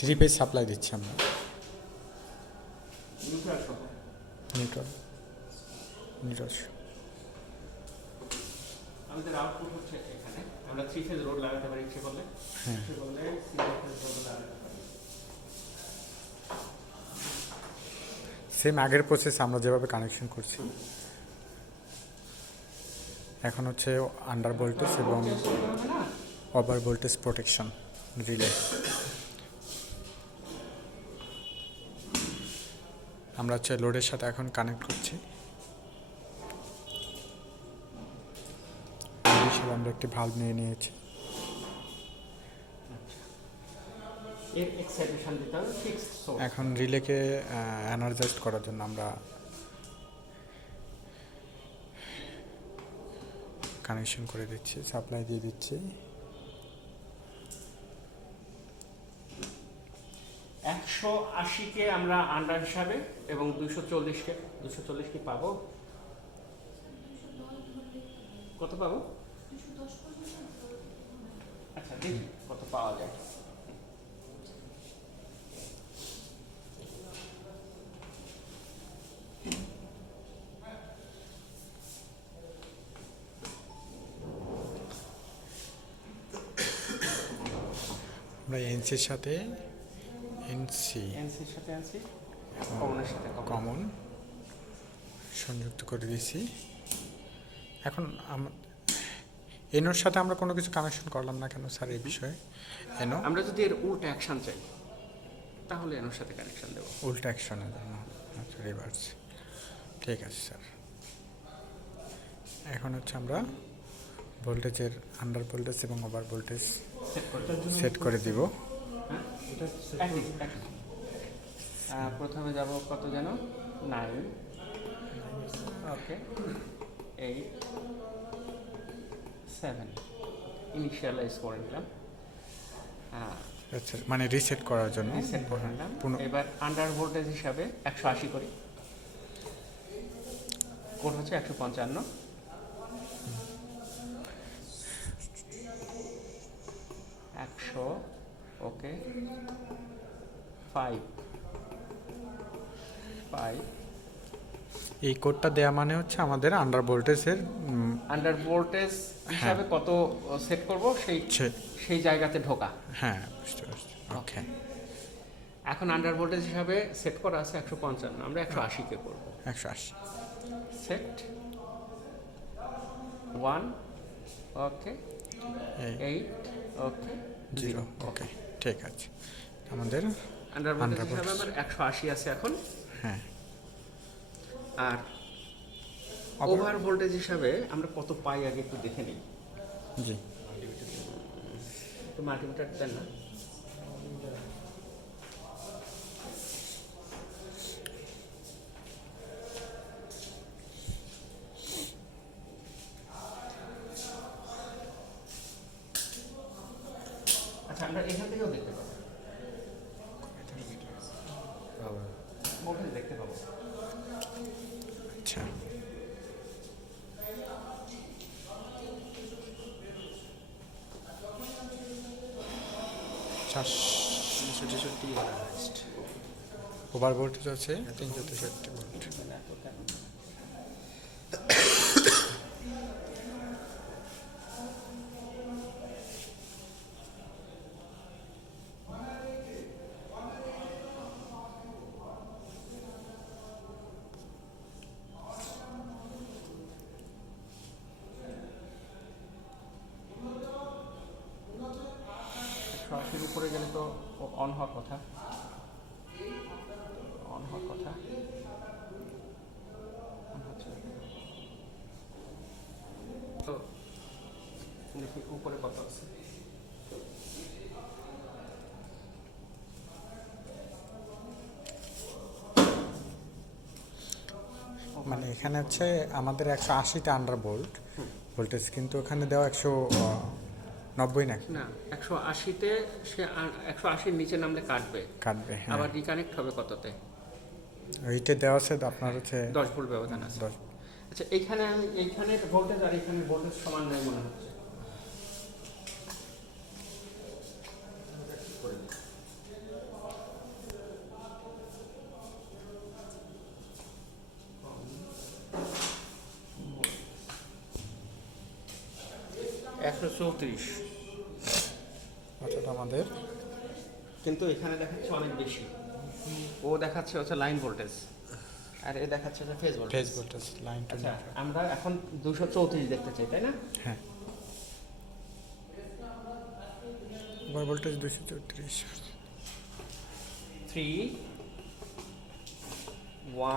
3 page supply দিচ্ছি আমরা। Neutral আমাদের আউটপুট হচ্ছে এখানে আমরা 3 ফেজ রোড লাগাতে পারি ইচ্ছে করলে, হ্যাঁ ইচ্ছে করলে সিঙ্গেল ফেজ রোড লাগাতে পারি। সেম আগের প্রসেস আমরা যেভাবে কানেকশন করছি। এখন হচ্ছে আন্ডার ভোল্টেজ এবং ওভার ভোল্টেজ প্রোটেকশন রিলে। আমরা হচ্ছে লোডের সাথে এখন কানেক্ট করছি। হিসেবে আমরা একটি ভাল্ব নিয়ে নিয়েছি। এর এক্সাইটেশন দিতে হবে ফিক্সড সোর্স। এখন রিলেকে এনার্জাইজ করার জন্য আমরা কানেকশন করে দিচ্ছি, সাপ্লাই দিয়ে দিচ্ছি। 180 কে আমরা আন্ডার হিসাবে এবং 240 কি পাবো? কত পাবো? আচ্ছা দেখি কত পাওয়া যায়। আমরা এনসির সাথে এনসির সাথে এনসি কমনের সাথে কমন সংযুক্ত করে দিয়েছি। এখন এনোর সাথে আমরা কোনো কিছু কানেকশন করলাম না কেন স্যার এই বিষয়ে? এনো আমরা যদি এর উল্টা অ্যাকশন চাই তাহলে এনোর সাথে কানেকশন দেব। উল্টা অ্যাকশনের জন্য আচ্ছা রিভার্স, ঠিক আছে স্যার। এখন হচ্ছে আমরা ভোল্টেজের আন্ডার ভোল্টেজ এবং ওভার ভোল্টেজ সেট করে দিব। প্রথমে যাব কত যেন 9, ওকে 8, 7 ইনিশিয়ালাইজ করে নিলাম। আচ্ছা মানে রিসেট করার জন্য রিসেট করে নিলাম। এবার আন্ডার ভোল্টেজ হিসাবে 180 করি, কোড হচ্ছে 155, ওকে 5 এই কোডটা দেয়া মানে হচ্ছে আমাদের আন্ডার ভোল্টেজের আন্ডার ভোল্টেজ হিসাবে কত সেট করব সেই জায়গাতে ঢোকা। হ্যাঁ বুঝতে পারছি, ওকে। এখন আন্ডার ভোল্টেজ হিসাবে সেট করা আছে 155, আমরা 180 কে করব। 180 সেট 1, ওকে 8, ওকে 0, ওকে ঠিক আছে। আমাদের আন্ডার ভোল্টেজ হিসাবে আমার 180 আছে এখন। হ্যাঁ আর ওভার ভোল্টেজ হিসাবে আমরা কত পাই আগে একটু দেখে নিই। জি একটু মাল্টিমিটার দেন না। আচ্ছা আমরা এখান থেকেও দেখতে পাবো, দেখতে পাবো। আচ্ছা ওভার ভোল্টেজ আছে 363 ভোল্ট। সরাসরি উপরে গেলে তো অন হওয়ার কথা, তো দেখি উপরে কত আছে। মানে এখানে হচ্ছে আমাদের 180টা আন্ডার ভোল্টেজ, কিন্তু এখানে দেওয়া 190 নাকি? না 180-তে সে 180-র নিচে নামলে কাটবে, হ্যাঁ। আবার রিকানেক্ট হবে কততে? এইটা দেওয়া আছে আপনার হচ্ছে 10 ভোল্ট ব্যবধান আছে। আচ্ছা এইখানে ভোল্টেজ আর এখানে ভোল্টেজ সমান নয় মনে হচ্ছে। 134, অর্থাৎ আমাদের কিন্তু এখানে দেখাচ্ছে অনেক বেশি। ও দেখাচ্ছে হচ্ছে লাইন ভোল্টেজ, আর এ দেখাচ্ছে হচ্ছে phase voltage. Phase voltage line to আচ্ছা, আমরা এখন 234 দেখতে চাই, তাই না? হ্যাঁ, ওভার ভোল্টেজ 234। 3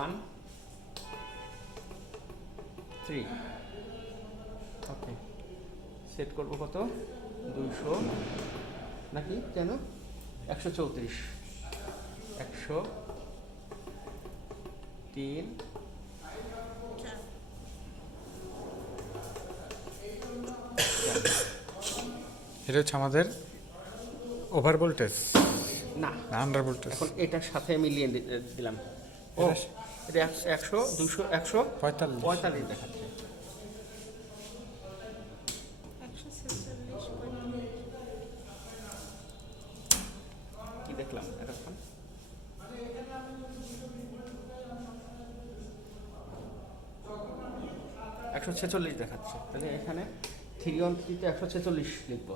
1 3, ওকে। সেট করব কত? 200 নাকি কেন 134, 103। এটা হচ্ছে আমাদের ওভার ভোল্টেজ না, না আন্ডার ভোল্টেজ? এখন এটার সাথে মিলিয়ে দিলাম। ও, এটা 100 200 45 145 দেখাচ্ছে। 146.9। কি দেখলাম এতক্ষণ? 146 দেখাচ্ছে। তাহলে এখানে 3 on 3 তে 146 লিখবো।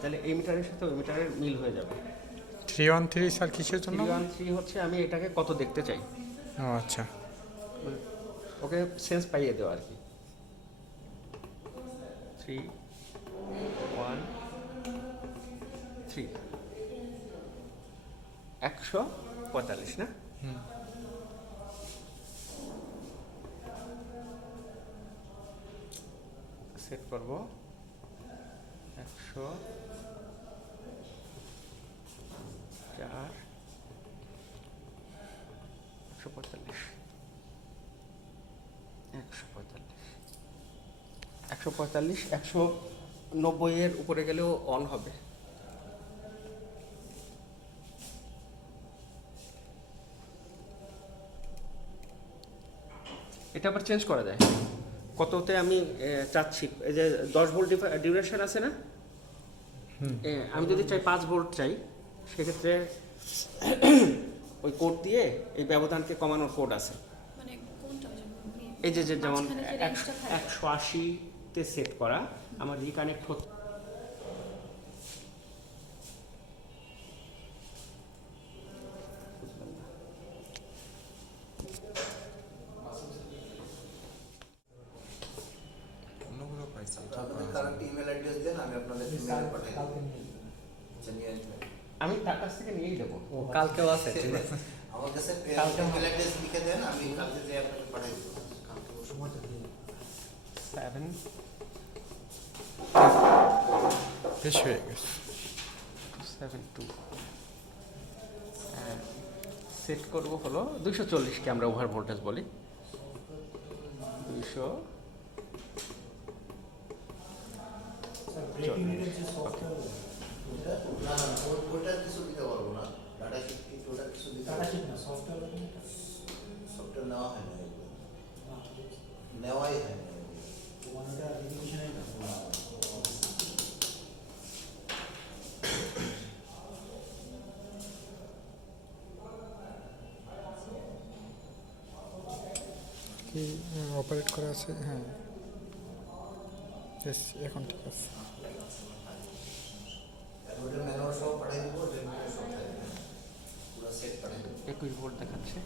তাহলে এই মিটারের সাথে ওই মিটারের মিল হয়ে যাবে। 313 স্যার কিসের জন্য? 3 on 3 হচ্ছে আমি এটাকে কত দেখতে চাই, ও আচ্ছা, ওকে সেন্স পাইয়ে দেওয়া আর কি। 3 1 3 145 না? সেট করব 104 145 145 190 এর উপরে গেলেও অন হবে। এটা আবার চেঞ্জ করা যায়। কততে আমি চাচ্ছি, এই যে 10 ভোল্ট ডিউরেশন আছে না, আমি যদি চাই 5 ভোল্ট চাই, সেক্ষেত্রে ওই কোড দিয়ে এই ব্যবধানকে কমানোর কোড আছে। মানে কোনটা এই যে যেমন মাঝখানে যে রেঞ্জটা থাকে? 180-তে সেট করা, আমার রিকানেক্ট হচ্ছে। অন্যগুলো পাইছি আপনাদের কারেন্ট ইমেল অ্যাড্রেস দেন, আমি আপনাদের ইমেলে পাঠিয়ে দেব। আচ্ছা, নিয়ে আসবেন। আমি তার কাছ থেকে নিয়েই দেবো। কালকেও আছে, ঠিক আছে। আমার কাছে কালকে ইমেল অ্যাড্রেস লিখে দেন, আমি কালকে যেয়ে আপনাকে পাঠিয়ে দেবো। 7 বেশি হয়ে গেছে। 7 2 সেট করব হলো 240 কে আমরা ওভার ভোল্টেজ বলি। 200 না, ওইটা কিছু দিতে পারবো না, ডাটা শিট ওটা কিছু দিতে পারবো না। সফটওয়্যার নেওয়া হয় না এগুলো। নেওয়াই হয় না এগুলো। কি অপারেট করা আছে? হ্যাঁ, বেশ এখন ঠিক আছে। ওটা ম্যানুয়াল সহ পাঠিয়ে দেবো, রেগুলার সব থাকবে, পুরো সেট পাঠিয়ে দেবো। 21 ভোল্ট দেখাচ্ছে।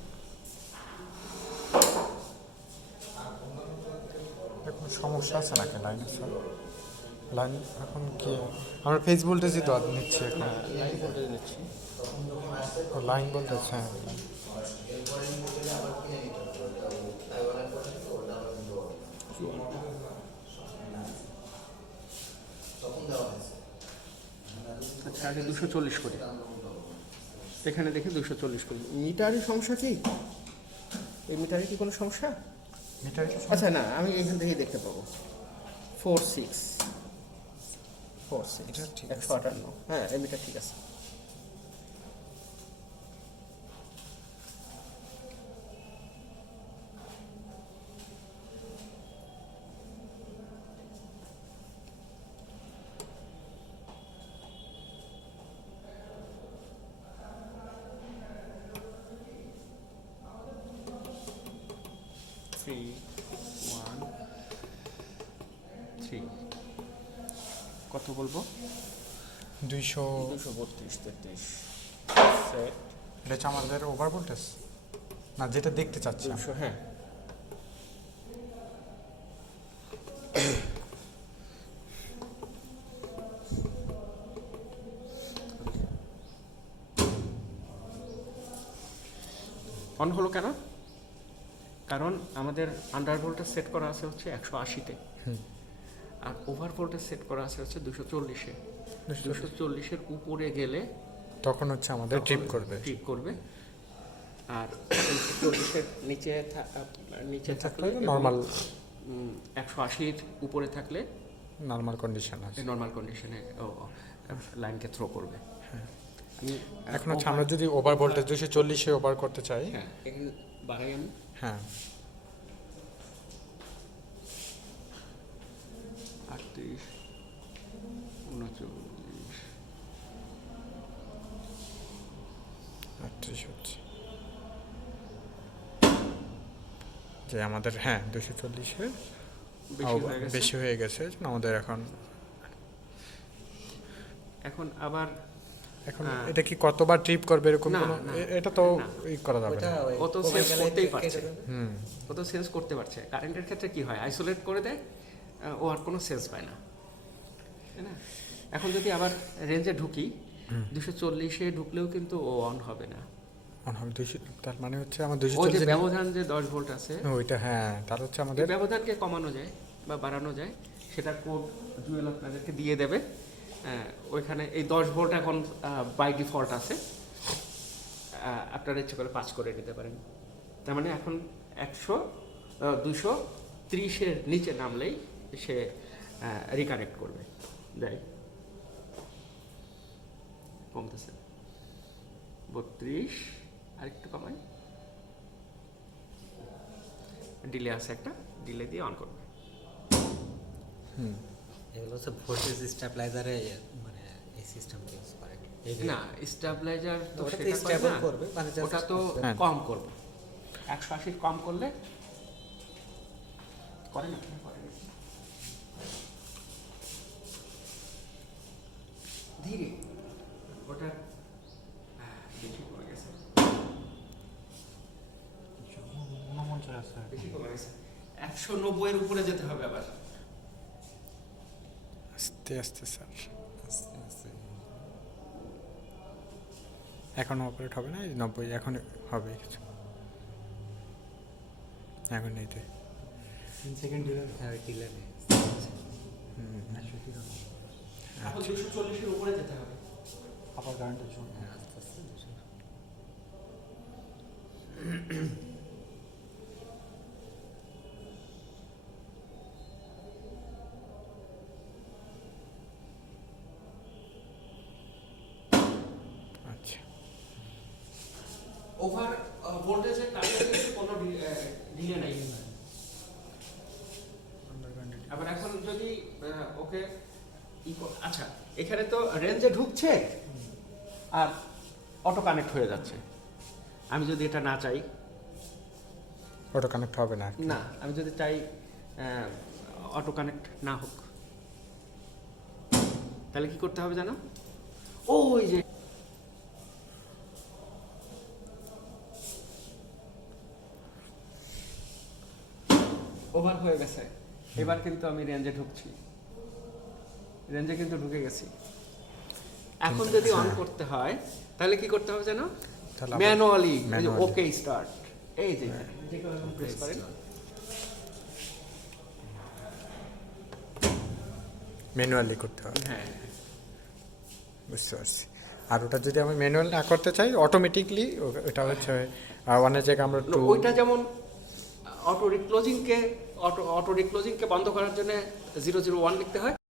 এখন সমস্যা আছে নাকি লাইনে স্যার? লাইন এখন কি আমরা ফেজ ভোল্টেজই তো নিচ্ছি এখন। লাইন ভোল্টেজ নিচ্ছি। ও লাইন ভোল্টেজ, হ্যাঁ। এরপরে নিতে গেলে আবার কিনে নিতে হবে, ওটা তাইওয়ানের পরে ওটা আবার নিতে পারবো না। তখন দেওয়া হয়েছে। আচ্ছা, আগে 240 করি, এখানে দেখে 240 করি। মিটারের সমস্যা কি? এই মিটারে কি কোনো সমস্যা? মিটার আচ্ছা না, আমি এখান থেকেই দেখতে পাবো। 46 এটা ঠিক আছে। 158, হ্যাঁ এই মিটার ঠিক আছে। 3 কত বলবো? 200 232 33 সেট এটা হচ্ছে আমাদের ওভার ভোল্টেজ না, যেটা দেখতে চাচ্ছি আমরা। 200, হ্যাঁ। অন হলো কেন? কারণ আমাদের আন্ডার ভোল্টেজ সেট করা আছে হচ্ছে 180-তে, আর ওভার ভোল্টেজ সেট করা আছে হচ্ছে 240-এ। 240-এর উপরে গেলে তখন হচ্ছে আমাদের ট্রিপ করবে। ট্রিপ করবে, আর 240-এর নিচে থাকলে নর্মাল 180-এর উপরে থাকলে নর্মাল কন্ডিশন আছে। নর্মাল কন্ডিশনে লাইনকে থ্রো করবে। আমি এখন হচ্ছে আমরা যদি ওভার ভোল্টেজ 240-এ ওভার করতে চাই, হ্যাঁ এখানে বাড়াই আমি, হ্যাঁ 38 39 38 হচ্ছে যে আমাদের, হ্যাঁ 240-এ বেশি হয়ে গেছে, আমাদের এখন আবার এখন হ্যাঁ। এটা কি কতবার ট্রিপ করবে এরকম না, কোনো না। এটা তো না। করা যাবে ওটা না। ওই ও তো কমে সেন্স গেলে করতেই কেটে পারছে। দেবে। হুম ও তো সেন্স করতে পারছে। কারেন্টের ক্ষেত্রে কি হয়, আইসোলেট করে দেয়, ও আর কোনো সেন্স পায় না, তাই না? এখন যদি আবার রেঞ্জে ঢুকি, 240-এ ঢুকলেও কিন্তু ও অন হবে না। অন হবে 200, তার মানে হচ্ছে আমার ওই যে 240 ব্যবধান যে 10 ভোল্ট আছে, ওইটা, হ্যাঁ তার হচ্ছে এই আমাদের ব্যবধানকে কমানো যায় বা বাড়ানো যায়, সেটা কোড জুয়েল আপনাদেরকে দিয়ে দেবে। ওইখানে এই 10 ভোল্ট এখন বাই ডিফল্ট আছে, আপনারা ইচ্ছে করে 5 করে নিতে পারেন। তার মানে এখন 230-এর নিচে নামলেই সে রিকানেক্ট করবে, দেয় কমতেছে 32, আরেকটু কমাই, ডিলে আছে একটা, ডিলে দিয়ে অন করবে। এগুলো হচ্ছে ভোল্টেজ স্টেবিলাইজারে মানে এই সিস্টেম ইউজ করে। না, স্টেবিলাইজার তো ওটা তো সেটা করে স্টেবল না, করবে, মানে just- ওটা তো হ্যাঁ। কম করবে, 180 কম করলে করে না, করে না। ধীরে ওটা বেশি কমে গেছে, বেশি কমে গেছে, 190-এর উপরে যেতে হবে আবার। আস্তে আস্তে স্যার, আস্তে আস্তে এখন অপারেট হবে না, এই 90 এখন হবে কিছু, এখন নেই তো। 3 সেকেন্ড ডিলে নেই। এখন 240-এর উপরে যেতে হবে। আবার কারেন্টের জন্য হ্যাঁ, আস্তে আস্তে আচ্ছা ওভার ভোল্টেজের কাছে কোনো ডিলে নাই। আবার এখন যদি ওকে আচ্ছা, এখানে তো রেঞ্জে ঢুকছে আর অটো কানেক্ট হয়ে যাচ্ছে। আমি যদি এটা না চাই, অটো কানেক্ট হবে না। না আমি যদি চাই অটো কানেক্ট না হোক, তাহলে কি করতে হবে জানো? ওই যে ওভার হয়ে গেছে, এবার কিন্তু আমি রেঞ্জে ঢুকছি, রেঞ্জে কিন্তু ঢুকে গেছি। এখন যদি অন করতে হয় তাহলে কি করতে হবে জানো? তাহলে আবার ম্যানুয়ালি manually। ওকে স্টার্ট, এই যে যে কেউ এখন প্রেস করেন, ম্যানুয়ালি করতে হবে, হ্যাঁ বুঝতে পারছি। আর ওটা যদি আমি ম্যানুয়াল না করতে চাই, অটোমেটিকলি ওটা হচ্ছে অনেক জায়গায় আমরা একটু ওইটা যেমন অটো রিক্লোজিংকে বন্ধ করার জন্য 001 লিখতে হয়,